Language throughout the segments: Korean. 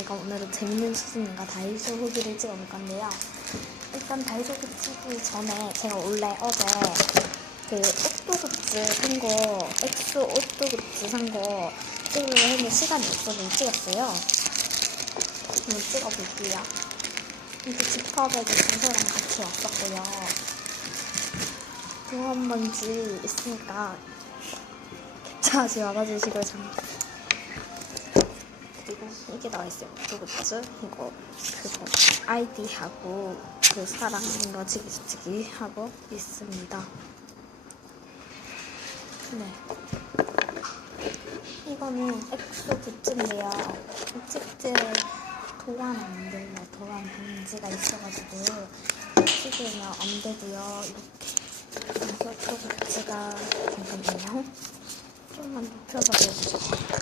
제가 오늘은 재밌는 수준인가 다이소 후기를 찍어볼 건데요. 일단 다이소 후기 찍기 전에 제가 원래 어제 그 옷도 굿즈 산 거, 엑소 옷도 굿즈 산 거 찍으려고 했는데 시간이 없어서 못 찍었어요. 한번 찍어볼게요. 이렇게 지퍼백이 주소랑 같이 왔었고요. 먼지 있으니까 캡처하지 말아주시고요. 잠깐. 이게 나와 있어요. 굿즈 이거 그거 아이디하고 그 사랑 이거 지기지기 하고 있습니다. 네. 이거는 엑소 굿즈인데요. 찍질 도안 안 돼요. 도안 방지가 있어가지고 찍으면 안 되고요. 이렇게 또 굿즈가 잠깐만요. 좀만 높여서 보여주세요.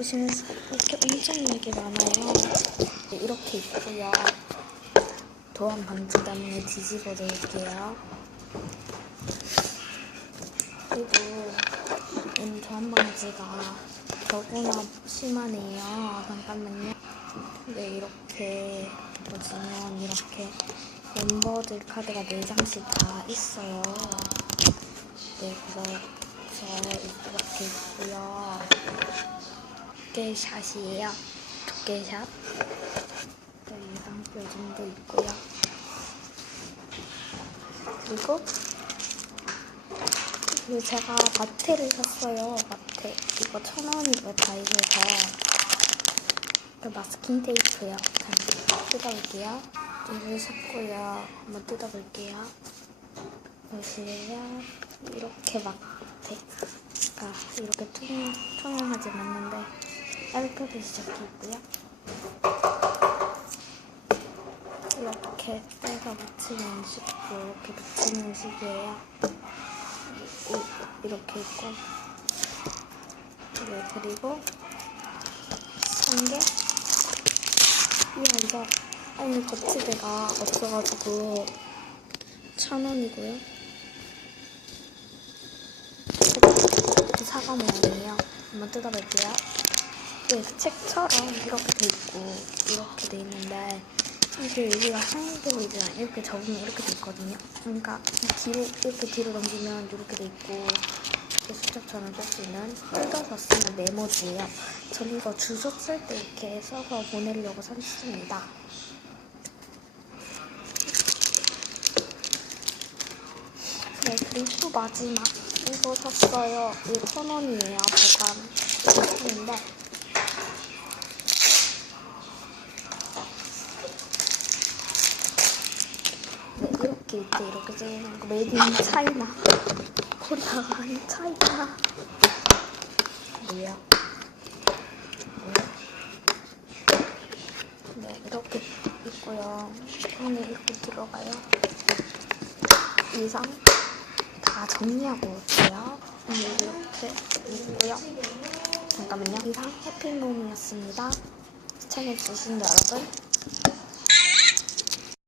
조심해서 이렇게 엄청 이게 많아요. 네, 이렇게 있고요. 도안 때문에 뒤집어 놓을게요. 그리고 이 도안 방지가 더구나 심하네요. 잠깐만요. 네, 이렇게 보시면 이렇게 멤버들 카드가 4장씩 다 있어요. 네, 그래서 있고요. 두께샷이에요. 두께샷. 네, 예상표 정도 있고요. 그리고 그리고 제가 마테를 샀어요. 마테. 이거 천 원이고요. 다이소에서. 그 마스킹 테이프요. 잠깐 뜯어볼게요. 이를 샀고요. 한번 뜯어볼게요. 보시면 이렇게 마테가 이렇게 투명, 투명하지 않는데 시작해 있고요. 이렇게 빼서 붙이는 식고 이렇게 붙이는 식이에요. 이- 이렇게 있고 네, 그리고 산게 이야 이거 오늘 거치대가 없어가지고 천 원이고요. 그 사과 모양이에요. 한번 뜯어볼게요. 네, 책처럼 이렇게 돼 있고 이렇게 돼 있는데 이게 여기가 하얀게 보이잖아요. 이렇게 접으면 이렇게 돼 있거든요. 그러니까 이 뒤로 이렇게 뒤로 넘기면 이렇게 돼 있고 이렇게 수첩처럼 쓸 수 있는 뜯어서 쓰는 메모지예요. 전 이거 주소 쓸 때 이렇게 써서 보내려고 샀습니다. 네, 그리고 마지막 이거 샀어요. 이거 천 원이에요. 보관 제품인데 네, 이렇게 이렇게 찍는 거 메이드 인 차이나 코리아가 아닌 차이나 뭐야? 네, 이렇게 있고요. 안에 이렇게 들어가요. 이상 다 정리하고 올게요. 음, 이렇게 있고요. 잠깐만요. 이상 해피mom이었습니다. 시청해주신 여러분